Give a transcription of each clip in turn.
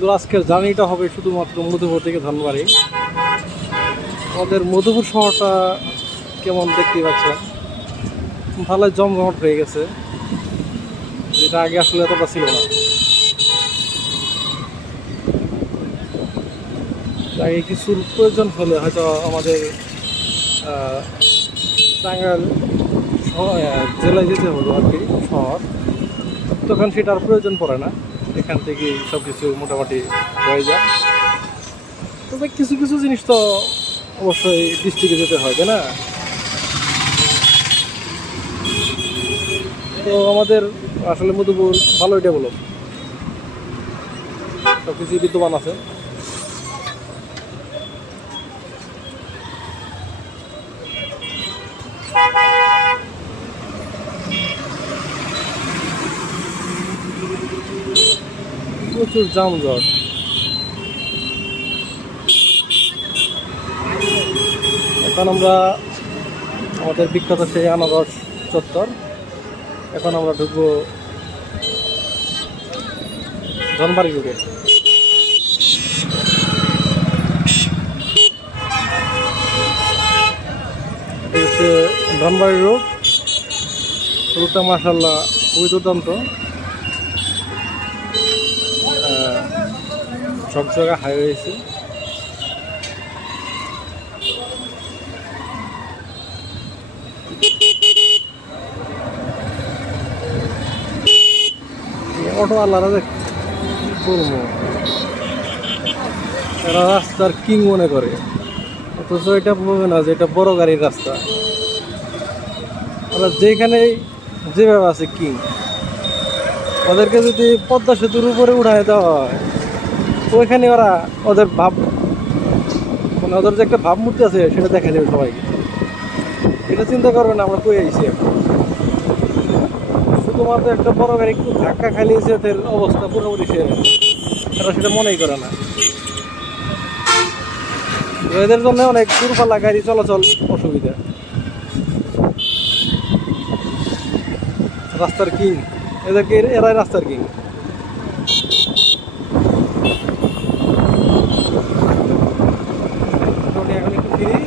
কিন্তু আজকের জার্নিটা হবে শুধুমাত্র মধুপুর থেকে ধনবাড়ি। আমাদের মধুপুর শহরটা কেমন দেখতে পাচ্ছেন, ভালো জমজমাট হয়ে গেছে, যেটা আগে আসলে এতটা ছিল না। আগে কিছুর প্রয়োজন হলে হয়তো আমাদের টাঙ্গাইল জেলায় যেতে হলো আর কি, শহর, তখন সেটার প্রয়োজন পড়ে না, এখান থেকে সব কিছু মোটামুটি হয়ে যায়। তবে কিছু কিছু জিনিস তো অবশ্যই ডিস্ট্রিক্টে যেতে হয়, তাই না? তো আমাদের আসলে মধুপুর ভালোই ডেভেলপ, সব কিছুই বিদ্যমান আছে। প্রচুর যানজট। এখন আমরা আমাদের বিখ্যাত সেই আনারস চত্বর, এখন আমরা ঢুকবো ধনবাড়ি রোডে। এই হচ্ছে ধনবাড়ি রোড। রোডটা মাশাআল্লাহ খুবই দুর্দান্ত, সব জায়গায় হাইওয়ে হয়েছে। অটোওয়ালারা বলবো এরা রাস্তার কিং মনে করে, অথচ এটা বলবে না যে এটা বড় গাড়ির রাস্তা। ওরা যেখানেই যেভাবে আছে কিং, ওদেরকে যদি পদ্মা সেতুর উপরে উঠায় দেওয়া হয়, ওইখানে ওরা ওদের ভাব, মানে ওদের যে একটা ভাবমূর্তি আছে সেটা দেখা যাবে সবাইকে। এটা চিন্তা করবে না আমরা কই আইছি এখন। শুধুমাত্র একটা বড় গাড়ি একটু ধাক্কা খাইলেছে এদের অবস্থা পুরোপুরি শেষ, তারা সেটা মনেই করে না। এদের জন্য অনেক দূরপাল্লা গাড়ি চলাচল অসুবিধা। রাস্তার কিং এদেরকে, এরাই রাস্তার কিং। এখন একটু ফিরি।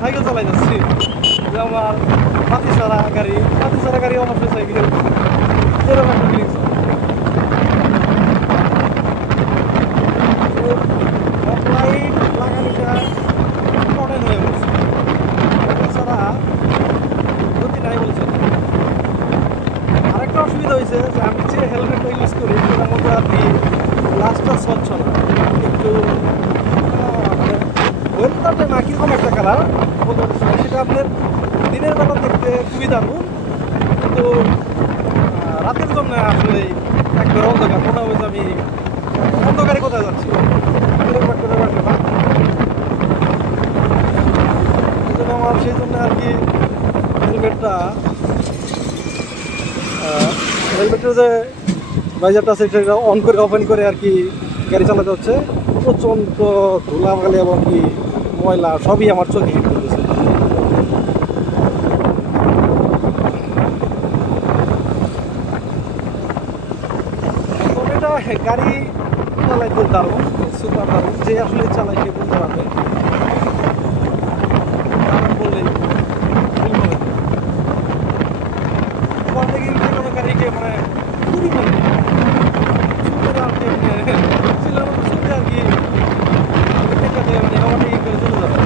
সাইকেল চালাই যাচ্ছি, যে আমার পাতিসারা গাড়ি অবশ্যই সাইকেল, এরকম একটা ফিলিংস। লাইট লাগানিটা ইম্পর্টেন্ট হয়ে গেছে, এছাড়া গতি নাই বলছে। আরেকটা অসুবিধা হয়েছে যে আমি যে হেলমেটটা ইউজ করি সেটার মধ্যে আর কি গ্লাসটা স্বচ্ছ না, একটু মানে ওয়েলটাতে না কীরকম একটা কালার বলতে পারছি না। সেটা আপনার দিনের বেলা দেখতে খুবই দারুণ, কিন্তু রাতের জন্য আসলে একবার অন্ধকার মনে হবে যে আমি অন্ধকারে কোথায় যাচ্ছি, এরকম একটা ব্যাপার না। এই জন্য আমার সেই জন্য আর কি হেলমেটের যে ভাইজারটা আছে সেটা অন করে ওপেন করে আর কি গাড়ি চালাতে হচ্ছে। প্রচণ্ড ধুলাবালি এবং কি ময়লা সবই আমার চোখে হিট করতেছে। গাড়ি চালাইতে দারুণ, সুপার দারুণ, যে আসলে চালাই সে বুঝতে পারবে। বললেই ভুল হবে না। ওখান থেকে কোনো গাড়িকে মানে খুবই মানে সুন্দর আর কি ছিল সুন্দর আর কি মানে ওভারটেকিং করে চলে যাবে।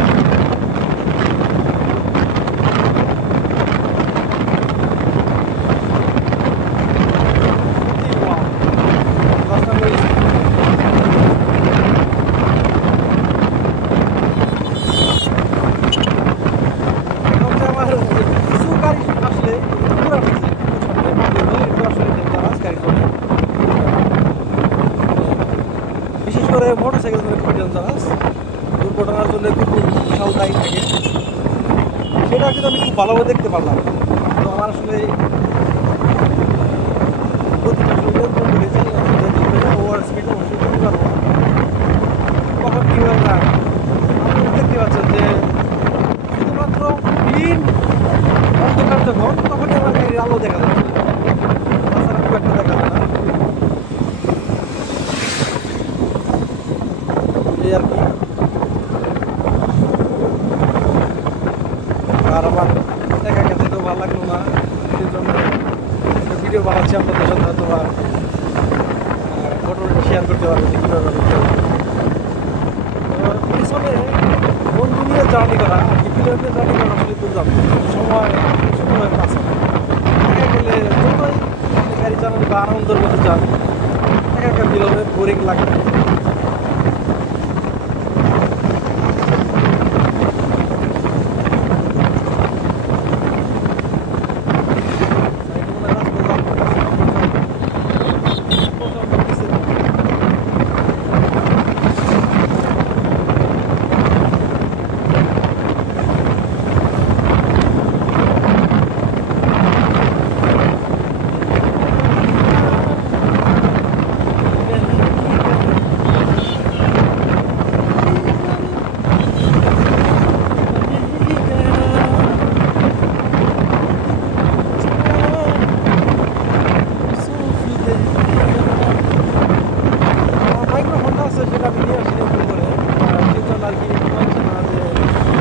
বিশেষ করে মোটরসাইকেল ধরে খুব ডেঞ্জারাস, দুর্ঘটনার জন্য খুব বিশাল দায়ী থাকে। সেটা কিন্তু আমি খুব ভালোভাবে দেখতে পারলাম। তো আমার আসলে গতিটা আসলে নিয়ন্ত্রণ করে ওভার স্পিড অবশ্যই করতে পারবো না। কখন কী হয় না আপনারা দেখতে পাচ্ছেন যে শুধুমাত্র দিন অন্ধকার যখন তখনই আমার গাড়ির আলো দেখা যাচ্ছে, তাছাড়া খুব একটা দেখা যায় না। এই আর কি। আর আমার একা একা যেতেও ভালো লাগলো না, সেই জন্য ভিডিও বানাচ্ছি আপনাদের সাথে, হয়তো বা ঘটনাটা শেয়ার করতে পারবো যে কীভাবে পিছনে বন্ধু নিয়ে জার্নি করা আর কি, কিলোমিটার জার্নি করা আসলে বুঝলাম সময় পাচ্ছে না। একা গেলে যতই গাড়ি চালানো বা আনন্দের মধ্যে যান, একা একা ফিল হবে, বোরিং লাগবে।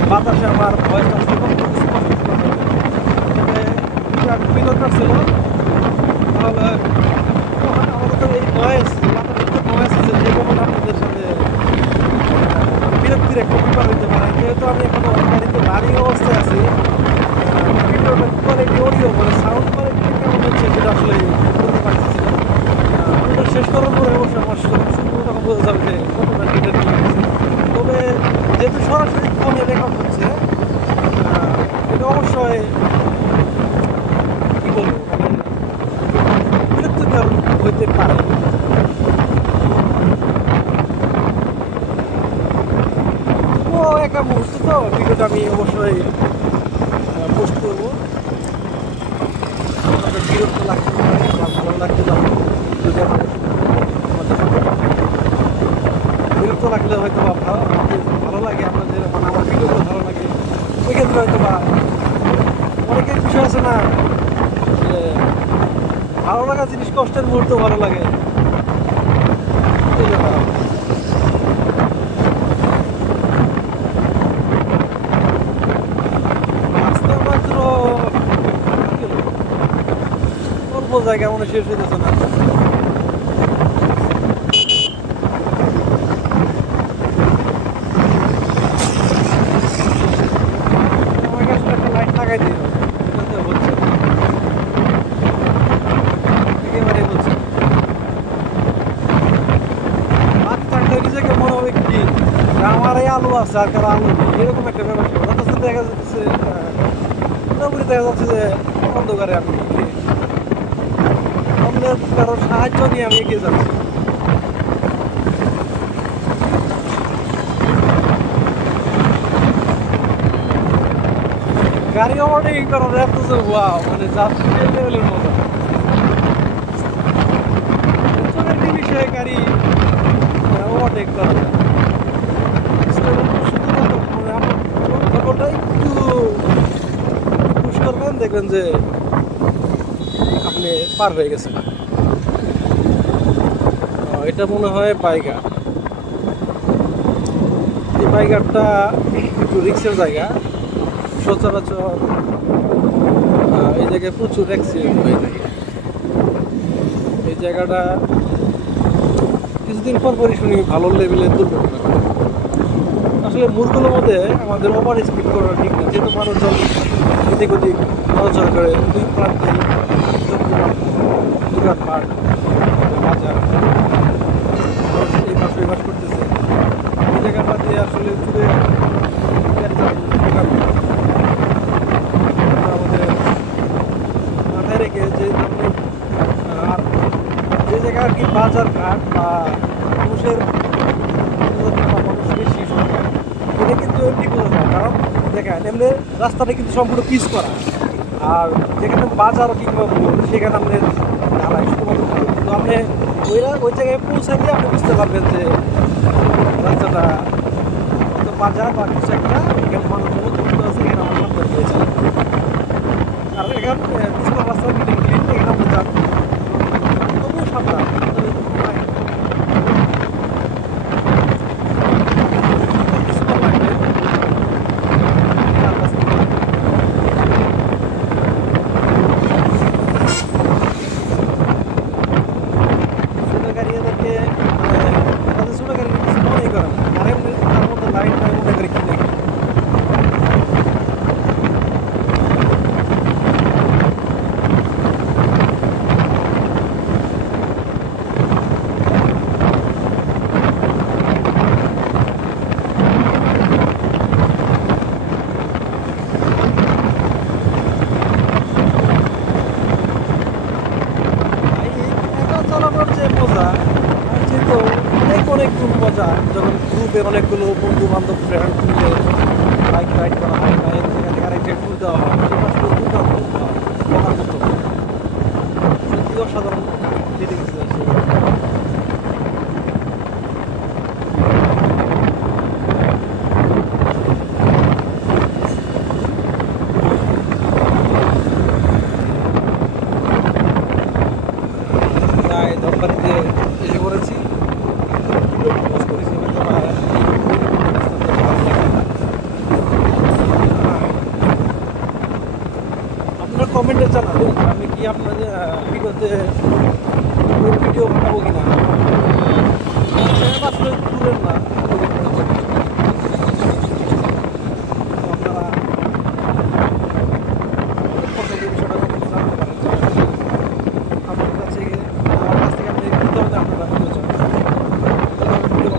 বাতাসে আমার ভয়েসটা আসতে কম খুবই দরকার ছিল, তাহলে আমাদের তো এই নয়েজ নয়েজ আছে যে কারণে আপনাদের সাথে বিরক্তির একটা ব্যাপার হইতে পারে। যেহেতু আমি এখনো গাড়িতে ভারী অবস্থায় আছি, ভিডিওটা কোয়ালিটি অডিও মানে সাউন্ড কোয়ালিটি কেমন হচ্ছে সেটা আসলে বলতে পারতেছি না। ভিডিওটা শেষ করার পরে অবশ্যই আমার সম্পূর্ণ রকম বোঝা যাবে যে কতটা ডিটেল কী হয়েছে। তবে যেহেতু সরাসরি ফোনে রেকর্ড হচ্ছে, এটা অবশ্যই কী বলবো মানে বিরক্তিকর হইতে পারে। তবুও একা মুহূর্ত তো ভিডিওটা আমি অবশ্যই পোস্ট করবো। আপনাদের বিরক্ত লাগতে পারে বা ভালো লাগতে পারে, যদি আমাদের বিরক্ত লাগলে হয়তো বা আমাদের ভালো লাগে, আপনাদের মানে আমার ভিডিওগুলো ভালো লাগে, ওই ক্ষেত্রে হয়তো বা অনেকের বিষয় আছে না যে ভালো লাগা জিনিস কষ্টের মুহূর্তে ভালো লাগে, এই ব্যাপার। আজকে মাত্র অল্প জায়গা মনে শেষ হইতেছে না। লাগাই দিই হচ্ছে একেবারে হচ্ছে মাটি থাকলে নিজেকে মনে হবে কি আমার এই আলু আছে আর কারো আলু নেই, এরকম একটা ব্যাপার ছিল। অথচ দেখা যাচ্ছে পুরোপুরি দেখা যাচ্ছে যে অন্ধকারে আমি অন্যের কারোর সাহায্য নিয়ে আমি এগিয়ে যাচ্ছি। গাড়ি ওভারটেকিং করার এত যে ওয়াও মানে জাস্ট লেভেলের মতো চোখের কি বিষয়ে গাড়ি ওভারটেক করা যায়। শুধুমাত্র মানে আপনার খবরটা একটু পুশ করবেন, দেখবেন যে আপনি পার হয়ে গেছেন। এটা মনে হয় পাইঘাট। এই পাইঘাটটা একটু রিক্সের জায়গা, সচরাচর এই জায়গায় প্রচুর অ্যাক্সিডেন্ট হয়ে থাকে। এই জায়গাটা কিছুদিন পরই শুনি ভালো লেভেলের দুর্ঘটনা। আসলে মূলগুলোর মধ্যে আমাদের ওভার স্পিড করা ঠিক না, যেহেতু মানুষজন এদিক ওদিক নড়াচড়া করে, দুই প্রান্তে দোকানপাট, বাজার, এই পাশে বাস করতেছে। এই জায়গাটা দিয়ে আসলে ঘুরে আমাদের মাথায় রেখে যে ধরনের যে জায়গায় আর কি বাজার ঘাট বা মানুষের মানুষ বেশি সংখ্যা, এটা কিন্তু এমনি বোঝা যায়। কারণ দেখেন এমনি রাস্তাটা কিন্তু সম্পূর্ণ পিচ করা, আর যেখানে বাজার কিংবা সেখানে আমাদের ঢালাই শুধুমাত্র কিন্তু আপনি ওই জায়গায় পৌঁছে দিয়ে আপনি বুঝতে পারবেন যে রাস্তাটা হয়তো বাজার বা কিছু একটা, এখানে মানুষ মতো আছে, এখানে আমার সামনে রয়েছে। আর এখানে পিচ করা রাস্তা এখানে আপনি যান তবুও সামনে মজা, যখন গ্রুপে অনেকগুলো বন্ধু বান্ধব ফ্রেন্ড মিলে বাইক রাইড করা হয় বা এক জায়গা থেকে আরেক জায়গায় ট্যুর দেওয়া হয়, সেটা আসলে বলার মতো সত্যি অসাধারণ যেতে গেছে। ধনবাড়িতে এসে পড়েছি, আপনার কমেন্টে জানাবেন আমি কি আপনাদের ভিডিওতে ভিডিও বানাবো কিনা। আসলে দূরের না, আপনারা পছন্দের বিষয়টা জানতে পারেন। আমার কাছ থেকে আপনি কী ধরনের আপনারা ভিডিও চান, ভিডিও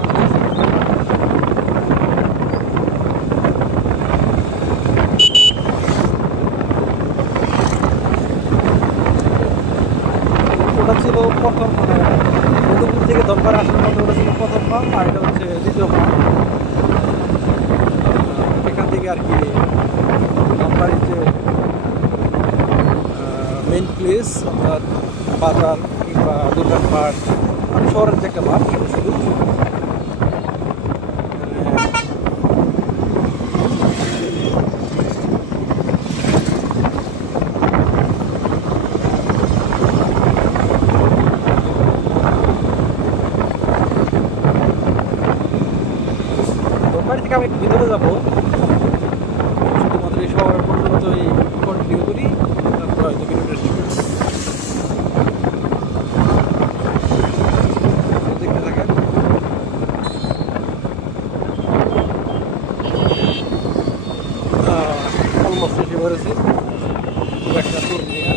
ওটা ছিল প্রথম, মানে মধুপুর থেকে ধনবাড়ি আসার মধ্যে ওটা ছিল প্রথম পাম্প, আর এটা হচ্ছে দ্বিতীয় পাম্প। এখান থেকে আর কি ধনবাড়ির যে মেইন প্লেস অর্থাৎ বাজার কিংবা দোকানপাট শহরের যে একটা ভাব, সেটা শুধু ধনবাড়ি থেকে আমি একটু ভিতরে যাবো, শুধুমাত্র এই শহর পর্যন্তই কন্টিনিউ করি, তারপর হয়তো ভিডিওটা শেষ করি। দেখতে থাকেন। অলমোস্ট এসে পড়েছি, একটা ট্যুর নিয়ে।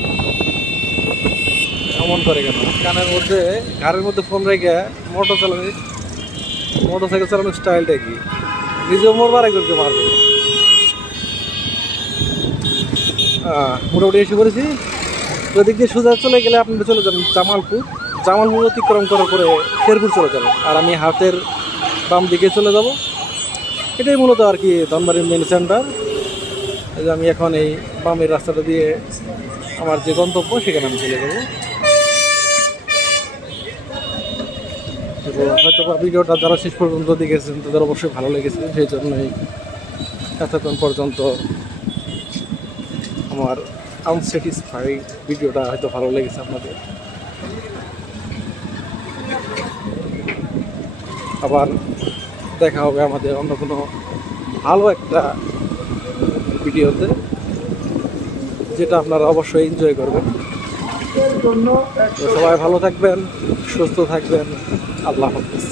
এমন করে কেন কানের মধ্যে ঘাড়ের মধ্যে ফোন রেখে মোটরসাইকেল চালানোর স্টাইলটা কি, নিজেও মরবো আর একজনকে মারবে। মোটামুটি এসে পড়েছি। ওদিক দিয়ে সোজা চলে গেলে আপনারা চলে যাবেন জামালপুর অতিক্রম করার পরে শেরপুর চলে যাবেন, আর আমি হাতের বাম দিকে চলে যাব। এটাই মূলত আর কি ধনবাড়ির মেন সেন্টার। এই যে আমি এখন এই বামের রাস্তাটা দিয়ে আমার যে গন্তব্য সেখানে আমি চলে যাবো। হয়তো ভিডিওটা যারা শেষ পর্যন্ত দেখেছেন তাদের অবশ্যই ভালো লেগেছে, সেই জন্যই এতক্ষণ পর্যন্ত আমার আনস্যাটিসফাইড ভিডিওটা হয়তো ভালো লেগেছে আপনাদের। আবার দেখা হবে আমাদের অন্য কোনো ভালো একটা ভিডিওতে, যেটা আপনারা অবশ্যই এনজয় করবেন। তো সবাই ভালো থাকবেন, সুস্থ থাকবেন। আল্লাহ হাফিজ।